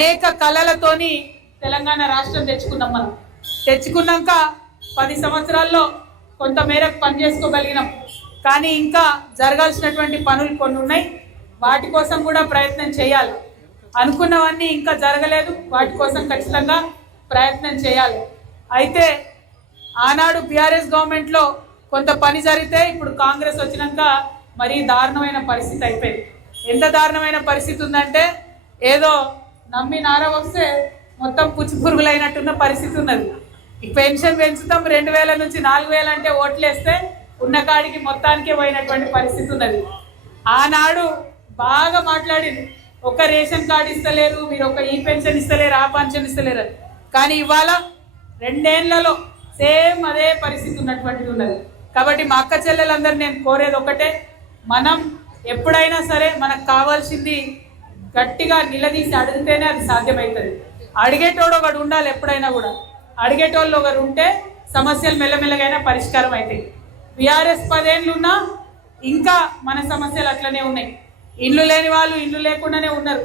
అనేక కళలతోని తెలంగాణ రాష్ట్రం తెచ్చుకున్నాం. మనం తెచ్చుకున్నాక 10 సంవత్సరాల్లో కొంత మేరకు పని చేసుకోగలిగినాం. కానీ ఇంకా జరగాల్సినటువంటి పనులు కొన్ని ఉన్నాయి. వాటి కోసం కూడా ప్రయత్నం చేయాలి. అనుకున్నవన్నీ ఇంకా జరగలేదు. వాటి కోసం ఖచ్చితంగా ప్రయత్నం చేయాలి. అయితే ఆనాడు బీఆర్ఎస్ గవర్నమెంట్లో కొంత పని జరిగితే ఇప్పుడు కాంగ్రెస్ వచ్చినాక మరీ దారుణమైన పరిస్థితి అయిపోయింది. ఎంత దారుణమైన పరిస్థితి ఉందంటే ఏదో నమ్మి నార వస్తే మొత్తం పుచ్చుపురుగులైనట్టున్న పరిస్థితి ఉన్నది. ఈ పెన్షన్ పెంచుతాం 2000 నుంచి 4000 అంటే ఓట్లేస్తే ఉన్న కాడికి మొత్తానికే పోయినటువంటి పరిస్థితి ఉన్నది. ఆనాడు బాగా మాట్లాడింది, ఒక రేషన్ కార్డు ఇస్తలేరు, మీరు ఒక ఈ పెన్షన్ ఇస్తలేరు, ఆ పెన్షన్ ఇస్తలేరు. కానీ ఇవాళ 2 ఏళ్లలో సేమ్ అదే పరిస్థితి ఉన్నటువంటిది ఉన్నది. కాబట్టి మా అక్క చెల్లెలందరూ నేను కోరేది ఒకటే, మనం ఎప్పుడైనా సరే మనకు కావాల్సింది గట్టిగా నిలదీసి అడిగితేనే అది సాధ్యమవుతుంది. అడిగేటోడు ఒకడు ఉండాలి. ఎప్పుడైనా కూడా అడిగేటోళ్ళు ఒకరు ఉంటే సమస్యలు మెల్లమెల్లగైనా పరిష్కారం అవుతాయి. బీఆర్ఎస్ 10 ఏళ్ళు ఉన్నా ఇంకా మన సమస్యలు అట్లనే ఉన్నాయి. ఇల్లు లేని వాళ్ళు ఇల్లు లేకుండానే ఉన్నారు.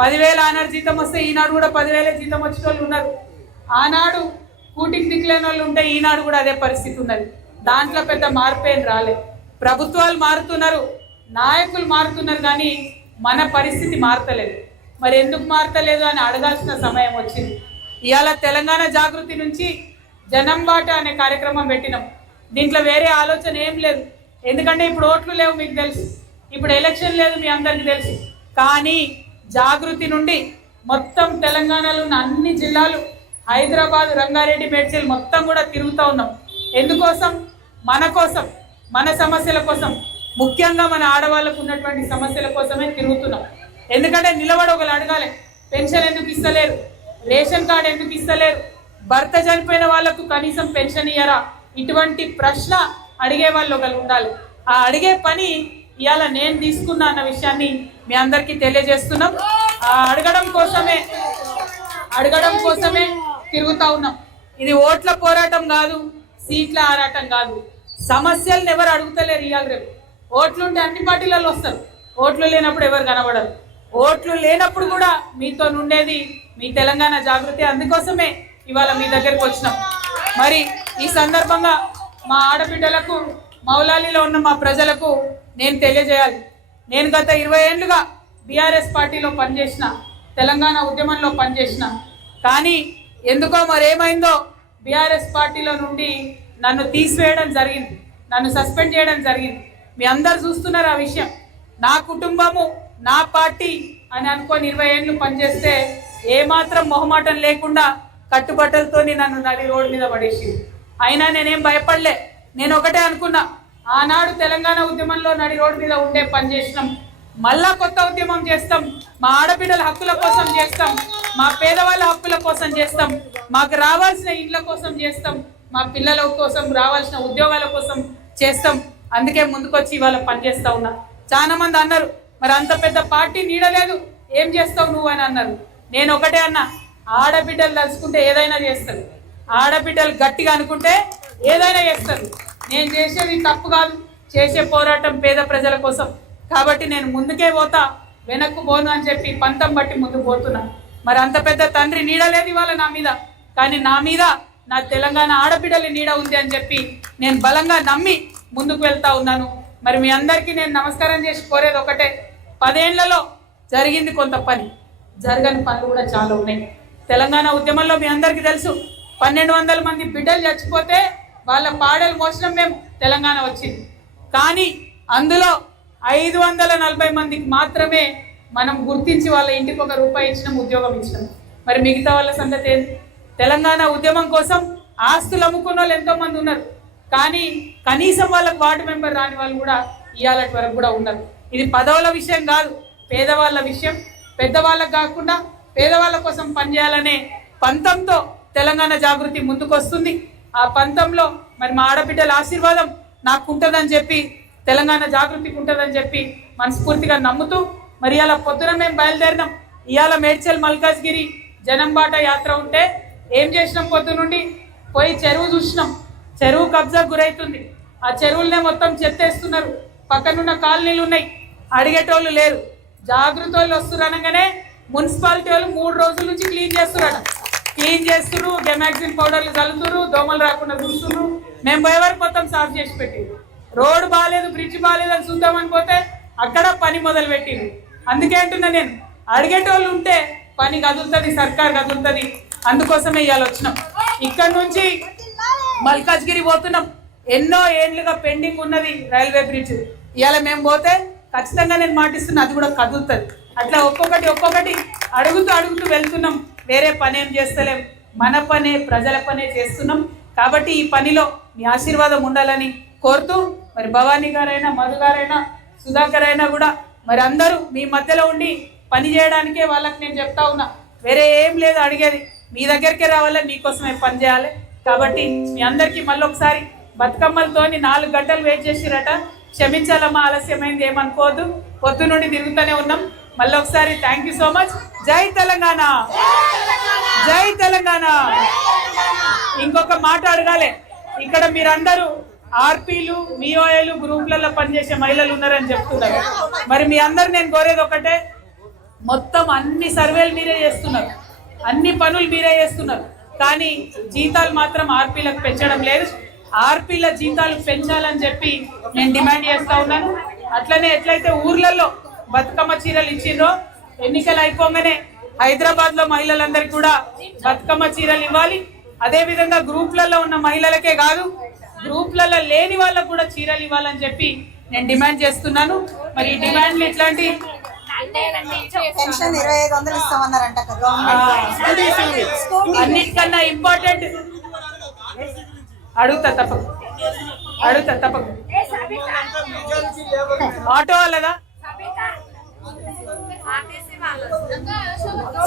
10,000 ఆనాడు జీతం వస్తే ఈనాడు కూడా 10,000 జీతం వచ్చిన వాళ్ళు ఉన్నారు. ఆనాడు కూటికి దిక్కులేని వాళ్ళు ఉంటే ఈనాడు కూడా అదే పరిస్థితి ఉన్నది. దాంట్లో పెద్ద మార్పు ఏం రాలేదు. ప్రభుత్వాలు మారుతున్నారు, నాయకులు మారుతున్నారు, కానీ మన పరిస్థితి మారతలేదు. మరి ఎందుకు మారతలేదు అని అడగాల్సిన సమయం వచ్చింది. ఇవాళ తెలంగాణ జాగృతి నుంచి జనం బాట అనే కార్యక్రమం పెట్టినాం. దీంట్లో వేరే ఆలోచన ఏం లేదు. ఎందుకంటే ఇప్పుడు ఓట్లు లేవు, మీకు తెలుసు. ఇప్పుడు ఎలక్షన్ లేదు, మీ అందరికీ తెలుసు. కానీ జాగృతి నుండి మొత్తం తెలంగాణలో ఉన్న అన్ని జిల్లాలు, హైదరాబాద్, రంగారెడ్డి, మేడ్చల్ మొత్తం కూడా తిరుగుతూ ఉన్నాం. ఎందుకోసం? మన కోసం, మన సమస్యల కోసం, ముఖ్యంగా మన ఆడవాళ్ళకు ఉన్నటువంటి సమస్యల కోసమే తిరుగుతున్నాం. ఎందుకంటే నిలబడి ఒకరు అడగాలి, పెన్షన్ ఎందుకు ఇస్తలేరు, రేషన్ కార్డు ఎందుకు ఇస్తలేరు, భర్త చనిపోయిన వాళ్ళకు కనీసం పెన్షన్ ఇయ్యరా, ఇటువంటి ప్రశ్న అడిగే వాళ్ళు ఒకరు ఉండాలి. ఆ అడిగే పని ఇవాళ నేను తీసుకున్నా అన్న విషయాన్ని మీ అందరికీ తెలియజేస్తున్నాం. ఆ అడగడం కోసమే తిరుగుతూ ఉన్నాం. ఇది ఓట్ల పోరాటం కాదు, సీట్ల ఆరాటం కాదు. సమస్యలను ఎవరు అడుగుతలేరు. ఇవాళ రేపు ఓట్లుంటే అన్ని పార్టీలలో వస్తారు, ఓట్లు లేనప్పుడు ఎవరు కనబడరు. ఓట్లు లేనప్పుడు కూడా మీతో ఉండేది మీ తెలంగాణ జాగృతి. అందుకోసమే ఇవాళ మీ దగ్గరకు వచ్చినాం. మరి ఈ సందర్భంగా మా ఆడబిడ్డలకు, మౌలాలీలో ఉన్న మా ప్రజలకు నేను తెలియజేయాలి. నేను గత 20 ఏళ్ళుగా బీఆర్ఎస్ పార్టీలో పనిచేసిన, తెలంగాణ ఉద్యమంలో పనిచేసిన. కానీ ఎందుకో మరేమైందో బీఆర్ఎస్ పార్టీలో నుండి నన్ను తీసివేయడం జరిగింది, నన్ను సస్పెండ్ చేయడం జరిగింది. మీ అందరు చూస్తున్నారు ఆ విషయం. నా కుటుంబము, నా పార్టీ అని అనుకొని 20 ఏళ్ళు పనిచేస్తే ఏమాత్రం మొహమాటం లేకుండా కట్టుబట్టలతో నన్ను నడి రోడ్డు మీద పడేసి, అయినా నేనేం భయపడలే. నేను ఒకటే అనుకున్నా, ఆనాడు తెలంగాణ ఉద్యమంలో నడి రోడ్డు మీద ఉండే పని చేసినాం, మళ్ళా కొత్త ఉద్యమం చేస్తాం, మా ఆడబిడ్డల హక్కుల కోసం చేస్తాం, మా పేదవాళ్ళ హక్కుల కోసం చేస్తాం, మాకు రావాల్సిన ఇండ్ల కోసం చేస్తాం, మా పిల్లల కోసం రావాల్సిన ఉద్యోగాల కోసం చేస్తాం. అందుకే ముందుకొచ్చి ఇవాళ పనిచేస్తా ఉన్నా. చాలా మంది అన్నారు, మరి అంత పెద్ద పార్టీ నీడలేదు, ఏం చేస్తావు నువ్వు అని అన్నారు. నేను ఒకటే అన్నా, ఆడబిడ్డలు తలుచుకుంటే ఏదైనా చేస్తారు, ఆడబిడ్డలు గట్టిగా అనుకుంటే ఏదైనా చేస్తారు. నేను చేసేది తప్పు కాదు, చేసే పోరాటం పేద ప్రజల కోసం. కాబట్టి నేను ముందుకే పోతా, వెనక్కు పోను అని చెప్పి పంతం బట్టి ముందుకు పోతున్నా. మరి అంత పెద్ద తండ్రి నీడలేదు ఇవాళ నా మీద, కానీ నా మీద నా తెలంగాణ ఆడబిడ్డల నీడ ఉంది అని చెప్పి నేను బలంగా నమ్మి ముందుకు వెళ్తా ఉన్నాను. మరి మీ అందరికీ నేను నమస్కారం చేసి కోరేది ఒకటే, 10 ఏళ్లలో జరిగింది కొంత పని, జరగని పనులు కూడా చాలా ఉన్నాయి. తెలంగాణ ఉద్యమంలో మీ అందరికీ తెలుసు, 1200 మంది బిడ్డలు చచ్చిపోతే వాళ్ళ పాడలు మోసడం మేము తెలంగాణ వచ్చింది. కానీ అందులో 540 మందికి మాత్రమే మనం గుర్తించి వాళ్ళ ఇంటికి ₹1 ఇచ్చినాం, ఉద్యోగం ఇచ్చినాం. మరి మిగతా వాళ్ళ సంగతి ఏంటి? తెలంగాణ ఉద్యమం కోసం ఆస్తులు అమ్ముకున్న వాళ్ళు ఎంతోమంది ఉన్నారు, కానీ కనీసం వాళ్ళకు వార్డు మెంబర్ రాని వాళ్ళు కూడా ఇవాళ వరకు కూడా ఉన్నారు. ఇది పదవుల విషయం కాదు, పేదవాళ్ళ విషయం. పెద్దవాళ్ళకు కాకుండా పేదవాళ్ళ కోసం పనిచేయాలనే పంతంతో తెలంగాణ జాగృతి ముందుకు వస్తుంది. ఆ పంతంలో మరి మా ఆడబిడ్డల ఆశీర్వాదం నాకు ఉంటుందని చెప్పి, తెలంగాణ జాగృతికి ఉంటుందని చెప్పి మనస్ఫూర్తిగా నమ్ముతూ మరి ఇలా పొద్దున మేము బయలుదేరినాం. ఇవాళ మేడ్చల్ మల్కాజ్గిరి జనంబాట యాత్ర ఉంటే ఏం చేసినాం? పొద్దునుండి పోయి చెరువు చూసినాం. చెరువు కబ్జా గురైతుంది. ఆ చెరువులనే మొత్తం చెత్తేస్తున్నారు. పక్కనున్న కాలనీలు ఉన్నాయి, అడిగేటోళ్ళు లేరు. జాగృతి వాళ్ళు వస్తున్నారు అనగానే మున్సిపాలిటీ వాళ్ళు 3 రోజుల నుంచి క్లీన్ చేస్తున్నారు. క్లీన్ చేస్తున్నారు, గెమాక్సిన్ పౌడర్లు చల్లుతున్నారు, దోమలు రాకుండా చూస్తున్నారు. మేము పోయే వరకు మొత్తం సాఫ్ చేసి పెట్టిండ్రు. రోడ్డు బాగాలేదు, బ్రిడ్జ్ బాగాలేదు అని చూద్దామని పోతే అక్కడ పని మొదలు పెట్టిండ్రు. అందుకే అంటున్నా నేను, అడిగేటోళ్ళు ఉంటే పని కదులుతుంది, సర్కార్ కదులుతుంది. అందుకోసమే ఇవాళ వచ్చినాం. ఇక్కడ నుంచి మల్కాజ్గిరి పోతున్నాం. ఎన్నో ఏళ్లుగా పెండింగ్ ఉన్నది రైల్వే బ్రిడ్జ్. ఇవాళ మేము పోతే ఖచ్చితంగా నేను మాటిస్తున్నా, అది కూడా కదులుతుంది. అట్లా ఒక్కొక్కటి అడుగుతూ వెళ్తున్నాం. వేరే పని ఏం చేస్తలేం, మన పనే, ప్రజల పనే చేస్తున్నాం. కాబట్టి ఈ పనిలో మీ ఆశీర్వాదం ఉండాలని కోరుతూ, మరి భవానీ గారైనా, మధు గారైనా, సుధాకర్ అయినా కూడా మరి అందరూ మీ మధ్యలో ఉండి పని చేయడానికే వాళ్ళకి నేను చెప్తా ఉన్నా. వేరే ఏం లేదు అడిగేది, మీ దగ్గరికే రావాలని, మీకోసమే పని చేయాలి. కాబట్టి మీ అందరికీ మళ్ళీ ఒకసారి బతుకమ్మలతోని 4 గంటలు వెయిట్ చేసిరట. క్షమించాలమ్మా, ఆలస్యమైంది, ఏమనుకోవద్దు. పొద్దు నుండి తిరుగుతూనే ఉన్నాం. మళ్ళీ ఒకసారి థ్యాంక్ యూ సో మచ్. జై తెలంగాణ, జై తెలంగాణ. ఇంకొక మాట అడగాలి, ఇక్కడ మీరందరూ ఆర్పీలు, మిఓఏలు, గ్రూప్లలో పనిచేసే మహిళలు ఉన్నారని చెప్తున్నారు. మరి మీ అందరు నేను కోరేది ఒకటే, మొత్తం అన్ని సర్వేలు మీరే చేస్తున్నారు, అన్ని పనులు మీరే చేస్తున్నారు. కానీ జీతాలు మాత్రం ఆర్పీలకు పెంచడం లేదు. ఆర్పీల జీతాలు పెంచాలని చెప్పి నేను డిమాండ్ చేస్తా ఉన్నాను. అట్లనే ఎట్లయితే ఊర్లలో బతుకమ్మ చీరలు ఇచ్చిండ్రో, ఎన్నికలు అయిపోగానే హైదరాబాద్ లో మహిళలందరికీ కూడా బతుకమ్మ చీరలు ఇవ్వాలి. అదే విధంగా గ్రూప్లలో ఉన్న మహిళలకే కాదు, గ్రూప్లలో లేని వాళ్ళకు కూడా చీరలు ఇవ్వాలని చెప్పి నేను డిమాండ్ చేస్తున్నాను. మరి ఈ డిమాండ్లు ఇట్లాంటి అన్నిటికన్నా ఇంపార్టెంట్ అడుగుతా తప్పక ఆటో వాళ్ళదా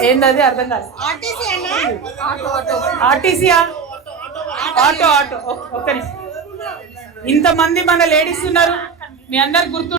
ఏందది అర్థం కాదు. ఆర్టీసీయా? ఆటో ఒక్క నిమిషం. ఇంతమంది మన లేడీస్ ఉన్నారు, మీ అందరికి గుర్తు